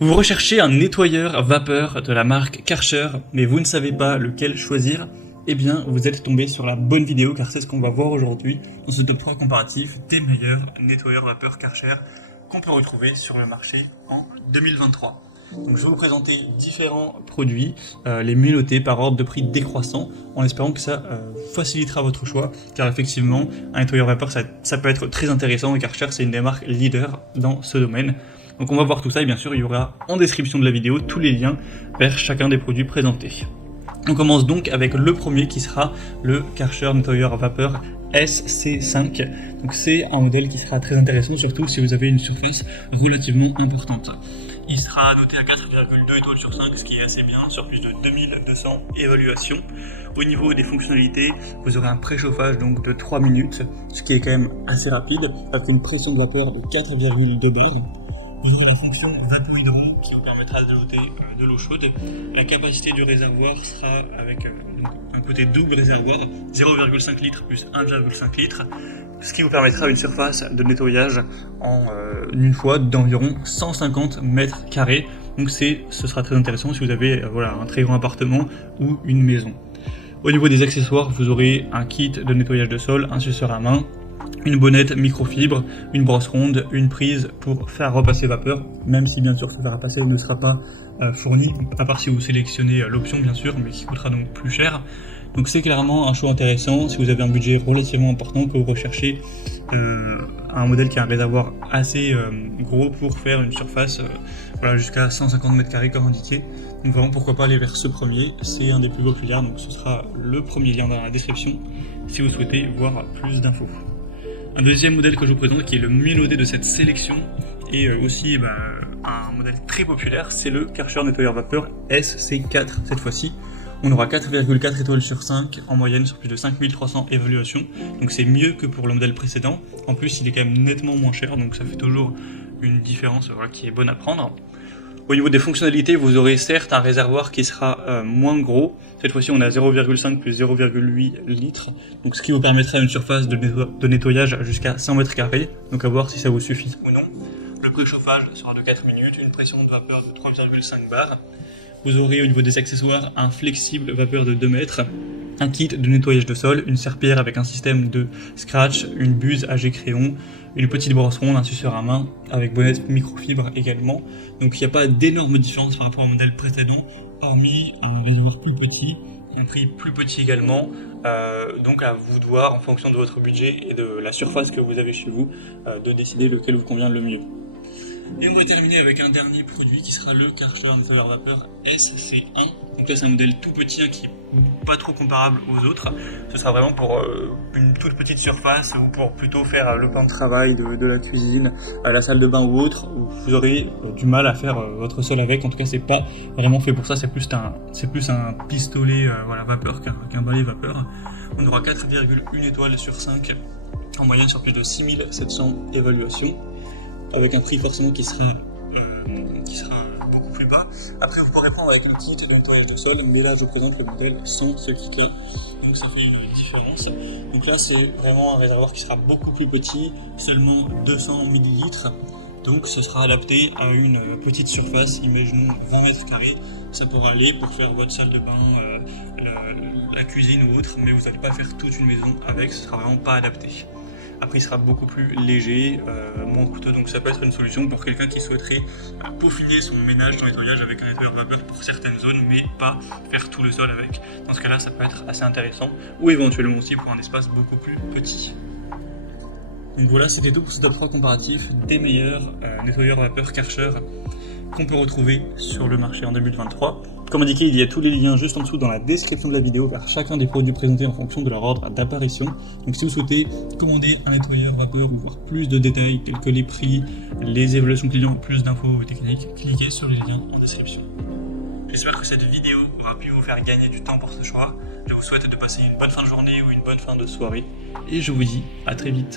Vous recherchez un nettoyeur vapeur de la marque Karcher, mais vous ne savez pas lequel choisir? Eh bien, vous êtes tombé sur la bonne vidéo car c'est ce qu'on va voir aujourd'hui dans ce top 3 comparatif des meilleurs nettoyeurs vapeur Karcher qu'on peut retrouver sur le marché en 2023. Donc, je vais vous présenter différents produits, les mieux notés par ordre de prix décroissant, en espérant que ça facilitera votre choix, car effectivement, un nettoyeur vapeur, ça peut être très intéressant et Karcher, c'est une des marques leaders dans ce domaine. Donc on va voir tout ça et bien sûr il y aura en description de la vidéo tous les liens vers chacun des produits présentés. On commence donc avec le premier qui sera le Karcher nettoyeur vapeur SC5. Donc c'est un modèle qui sera très intéressant surtout si vous avez une surface relativement importante. Il sera noté à 4,2 étoiles sur 5, ce qui est assez bien, sur plus de 2200 évaluations. Au niveau des fonctionnalités, vous aurez un préchauffage donc de 3 minutes, ce qui est quand même assez rapide, avec une pression de vapeur de 4,2 bar. Il y a la fonction vapeur-hydro qui vous permettra d'ajouter de l'eau chaude. La capacité du réservoir sera avec un côté double réservoir, 0,5 litres plus 1,5 litres, ce qui vous permettra une surface de nettoyage en une fois d'environ 150 mètres carrés. Donc ce sera très intéressant si vous avez un très grand appartement ou une maison. Au niveau des accessoires, vous aurez un kit de nettoyage de sol, un suceur à main, une bonnette microfibre, une brosse ronde, une prise pour faire repasser vapeur, même si bien sûr ce faire repasser ne sera pas fourni, à part si vous sélectionnez l'option bien sûr, mais qui coûtera donc plus cher. Donc c'est clairement un choix intéressant si vous avez un budget relativement important, que vous recherchez un modèle qui a un réservoir assez gros pour faire une surface jusqu'à 150 mètres carrés comme indiqué. Donc vraiment pourquoi pas aller vers ce premier, c'est un des plus populaires, donc ce sera le premier lien dans la description si vous souhaitez voir plus d'infos. Un deuxième modèle que je vous présente qui est le mieux noté de cette sélection et aussi un modèle très populaire, c'est le Karcher nettoyeur vapeur SC4 cette fois-ci. On aura 4,4 étoiles sur 5 en moyenne sur plus de 5300 évaluations, donc c'est mieux que pour le modèle précédent. En plus il est quand même nettement moins cher, donc ça fait toujours une différence qui est bonne à prendre. Au niveau des fonctionnalités, vous aurez certes un réservoir qui sera moins gros. Cette fois-ci, on a 0,5 plus 0,8 litres. Donc, ce qui vous permettra une surface de nettoyage jusqu'à 100 mètres carrés. Donc, à voir si ça vous suffit ou non. Le préchauffage sera de 4 minutes, une pression de vapeur de 3,5 bars. Vous aurez au niveau des accessoires un flexible vapeur de 2 mètres, un kit de nettoyage de sol, une serpillière avec un système de scratch, une buse à jet crayon, une petite brosse ronde, un suceur à main avec bonnette microfibre également. Donc il n'y a pas d'énorme différence par rapport au modèle précédent, hormis un réservoir plus petit, un prix plus petit également. Donc à vous de voir en fonction de votre budget et de la surface que vous avez chez vous, de décider lequel vous convient le mieux. Et on va terminer avec un dernier produit qui sera le Karcher nettoyeur vapeur SC1. Donc là c'est un modèle tout petit qui est pas trop comparable aux autres. Ce sera vraiment pour une toute petite surface ou pour plutôt faire le plan de travail de la cuisine, la salle de bain ou autre, où vous aurez du mal à faire votre sol avec. En tout cas c'est pas vraiment fait pour ça, c'est plus un pistolet vapeur qu'un balai vapeur. On aura 4,1 étoiles sur 5 en moyenne sur plus de 6700 évaluations, avec un prix forcément qui sera beaucoup plus bas. Après vous pourrez prendre avec le kit de nettoyage de sol, mais là je vous présente le modèle sans ce kit là, donc ça fait une différence. Donc là c'est vraiment un réservoir qui sera beaucoup plus petit, seulement 200 ml, donc ce sera adapté à une petite surface, imaginons 20 mètres carrés. Ça pourra aller pour faire votre salle de bain, la cuisine ou autre, mais vous n'allez pas faire toute une maison avec, ce sera vraiment pas adapté. Après il sera beaucoup plus léger, moins coûteux, donc ça peut être une solution pour quelqu'un qui souhaiterait peaufiner son ménage, son nettoyage avec un nettoyeur vapeur pour certaines zones, mais pas faire tout le sol avec. Dans ce cas-là, ça peut être assez intéressant, ou éventuellement aussi pour un espace beaucoup plus petit. Donc voilà, c'était tout pour ce top 3 comparatif des meilleurs nettoyeurs vapeur Karcher qu'on peut retrouver sur le marché en 2023. Comme indiqué, il y a tous les liens juste en dessous dans la description de la vidéo vers chacun des produits présentés en fonction de leur ordre d'apparition. Donc si vous souhaitez commander un nettoyeur vapeur ou voir plus de détails tels que les prix, les évaluations clients, plus d'infos techniques, cliquez sur les liens en description. J'espère que cette vidéo aura pu vous faire gagner du temps pour ce choix. Je vous souhaite de passer une bonne fin de journée ou une bonne fin de soirée. Et je vous dis à très vite.